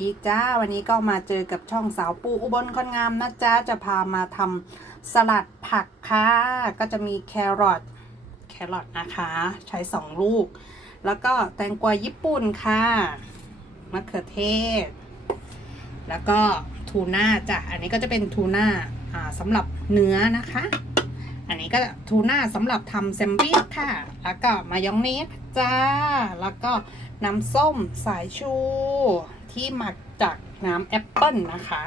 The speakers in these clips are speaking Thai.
อีกจ้า วันนี้ก็มาเจอกับช่องสาวปูอุบลคนงามนะจ๊ะจะพามาทำสลัดผักค่ะก็จะมีแครอทแครอทนะคะ ใช้สองลูก แล้วก็แตงกวาญี่ปุ่นค่ะมะเขือเทศ แล้วก็ทูน่าจ้ะอันนี้ก็จะเป็นทูน่าอ่าสำหรับเนื้อนะคะ อันนี้ก็ทูน่าสำหรับทำแซมบี้ค่ะ แล้วก็มายองเนส จ้า แล้วก็น้ำส้มสายชูที่หมักจากน้ำแอปเปิลนะคะ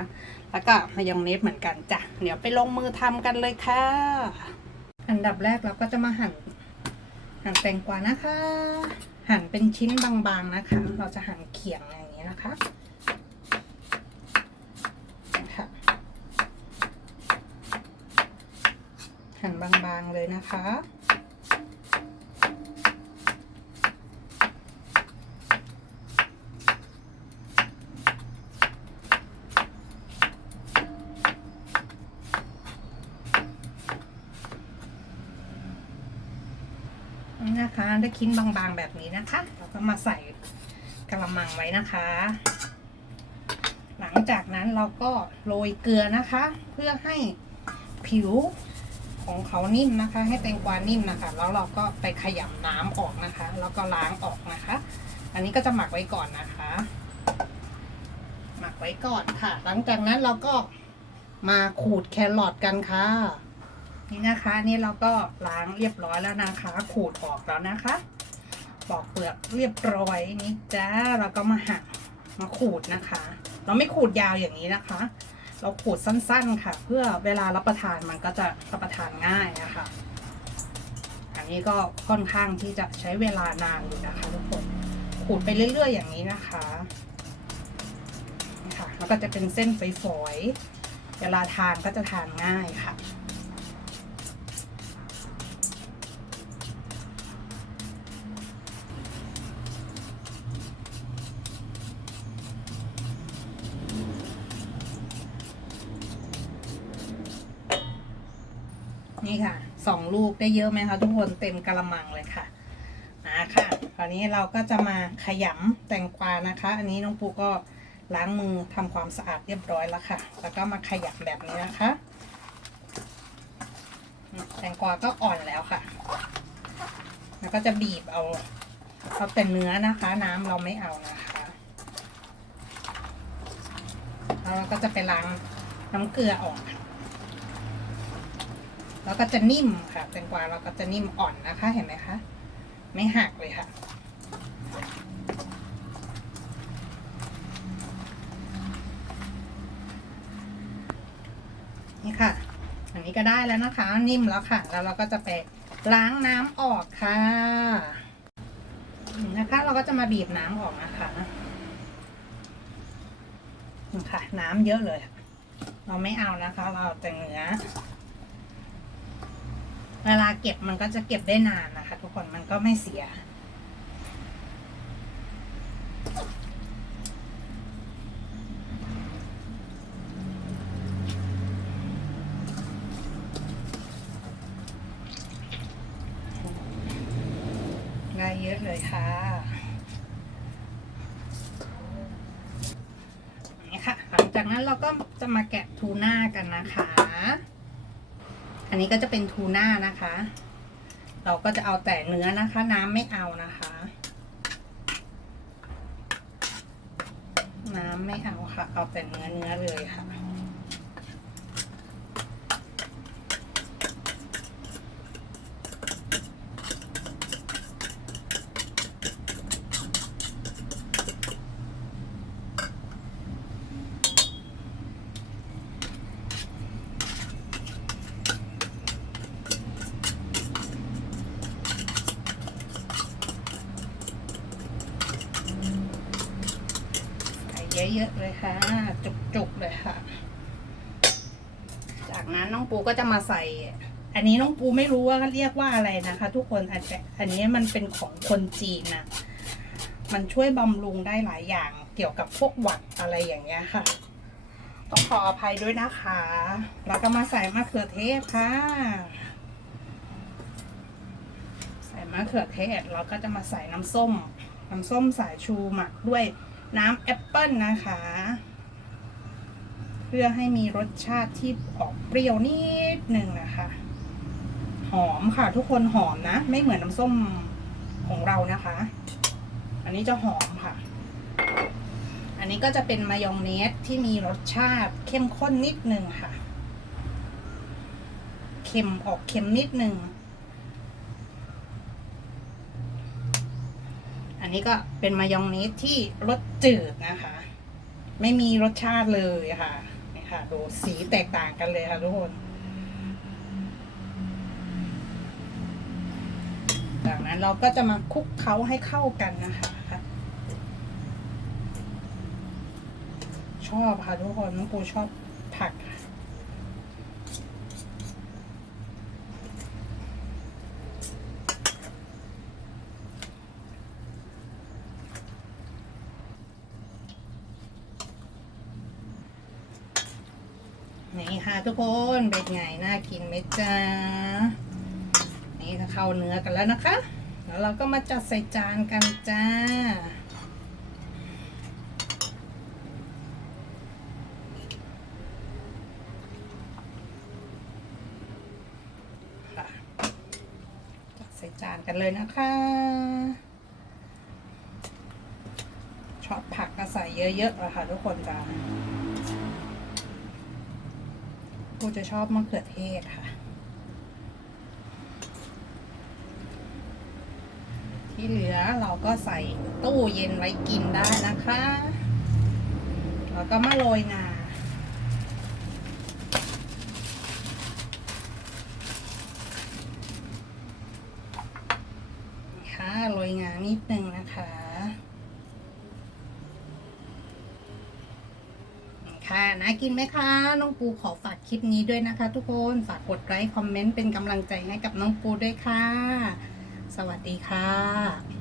แล้วก็มายองเนสเหมือนกันจ้ะ เดี๋ยวไปลงมือทำกันเลยค่ะ อันดับแรกเราก็จะมาหั่น หั่นแตงกวานะคะ หั่นเป็นชิ้นบางๆนะคะ เราจะหั่นเขียงอย่างนี้นะคะค่ะหั่นบางๆเลยนะคะ นะคะ ได้ชิ้นบางๆแบบนี้นะคะเราก็มาใส่กระมังไว้นะคะ หลังจากนั้นเราก็โรยเกลือนะคะ เพื่อให้ผิวของเขานิ่มนะคะ ให้แตงกวานิ่มนะคะ แล้วเราก็ไปขยำน้ำออกนะคะ แล้วก็ล้างออกนะคะ อันนี้ก็จะหมักไว้ก่อนนะคะ หมักไว้ก่อนค่ะ หลังจากนั้นเราก็มาขูดแครอทกันค่ะ นี่นะคะนี่เราก็ล้างเรียบร้อยแล้วนะคะ ขูดออกแล้วนะคะปอกเปลือกเรียบร้อยนี่จ้าเราก็มาหั่นมาขูดนะคะ เราไม่ขูดยาวอย่างนี้นะคะ เราขูดสั้นๆค่ะ เพื่อเวลารับประทานมันก็จะรับประทานง่ายนะคะ อันนี้ก็ค่อนข้างที่จะใช้เวลานานอยู่นะคะทุกคนขูดไปเรื่อย ๆ อย่างนี้นะคะนี่ค่ะแล้วก็จะเป็นเส้นฝอยๆเวลาทานก็จะทานง่ายค่ะ นี่ค่ะสองลูกได้เยอะไหมคะทุกคนเต็มกระมังเลยค่ะอ่าค่ะคราวนี้เราก็จะมาขยำแตงกวานะคะ อันนี้น้องปูก็ล้างมือทำความสะอาดเรียบร้อยแล้วค่ะ แล้วก็มาขยำแบบนี้นะคะ แตงกวาก็อ่อนแล้วค่ะ แล้วก็จะบีบเอาเอาแต่เนื้อนะคะ น้ำเราไม่เอานะคะ แล้วเราก็จะไปล้างน้ำเกลือออก แล้วก็จะนิ่มค่ะแตงกวาเราก็จะนิ่มอ่อนนะคะเห็นไหมคะ ไม่หักเลยค่ะนี่ค่ะ อันนี้ก็ได้แล้วนะคะ นิ่มแล้วค่ะ แล้วเราก็จะไปล้างน้ำออกค่ะนะคะ เราก็จะมาบีบน้ำออกนะคะนี่ค่ะ น้ำเยอะเลย เราไม่เอานะคะ เราเอาแต่เนื้อ เวลาเก็บมันก็จะเก็บได้นานนะคะ ทุกคนมันก็ไม่เสีย ได้เยอะเลยค่ะนี่ค่ะ หลังจากนั้นเราก็จะมาแกะทูน่ากันนะคะ อันนี้ก็จะเป็นทูน่านะคะ เราก็จะเอาแต่เนื้อนะคะ น้ำไม่เอานะคะ น้ำไม่เอาค่ะ เอาแต่เนื้อเนื้อเลยค่ะ เยอะๆเลยค่ะ จุกๆเลยค่ะ จากนั้นน้องปูก็จะมาใส่ อันนี้น้องปูไม่รู้ว่าเรียกว่าอะไรนะคะ ทุกคนอาจจะอันนี้มันเป็นของคนจีนนะมันช่วยบำรุงได้หลายอย่างเกี่ยวกับพวกหวัดอะไรอย่างเงี้ยค่ะ ต้องขออภัยด้วยนะคะ แล้วก็มาใส่มะเขือเทศค่ะใส่มะเขือเทศแล้วก็จะมาใส่น้ำส้ม น้ำส้มสายชูหมักด้วย น้ำแอปเปิลนะคะ เพื่อให้มีรสชาติที่ออกเปรี้ยวนิดหนึ่งนะคะ หอมค่ะทุกคนหอมนะ ไม่เหมือนน้ำส้มของเรานะคะ อันนี้จะหอมค่ะ อันนี้ก็จะเป็นมายองเนสที่มีรสชาติเข้มข้นนิดหนึ่งค่ะ เค็มออกเค็มนิดหนึ่ง อันนี้ก็เป็นมายองเนสที่รสจืดนะคะ ไม่มีรสชาติเลยค่ะนี่ค่ะดูสีแตกต่างกันเลยค่ะทุกคนจากนั้นเราก็จะมาคลุกเคล้าให้เข้ากันนะคะชอบค่ะทุกคนน้องปูชอบผักค่ะนี่ค่ะ ทุกคนเป็นไงน่ากินไหมจ๊ะนี่เข้าเนื้อกันแล้วนะคะ แล้วเราก็มาจัดใส่จานกันจ้าจัดใส่จานกันเลยนะคะชอบผักก็ใส่เยอะๆอะค่ะทุกคนจ้า กูจะชอบมะเขือเทศค่ะ ที่เหลือเราก็ใส่ตู้เย็นไว้กินได้นะคะ แล้วก็มาโรยงาค่ะโรยงานิดนึงนะคะ ค่ะนะกินไหมคะ น้องปูขอฝากคลิปนี้ด้วยนะคะ ทุกคนฝากกดไลค์คอมเมนต์เป็นกำลังใจให้กับน้องปูด้วยค่ะ สวัสดีค่ะ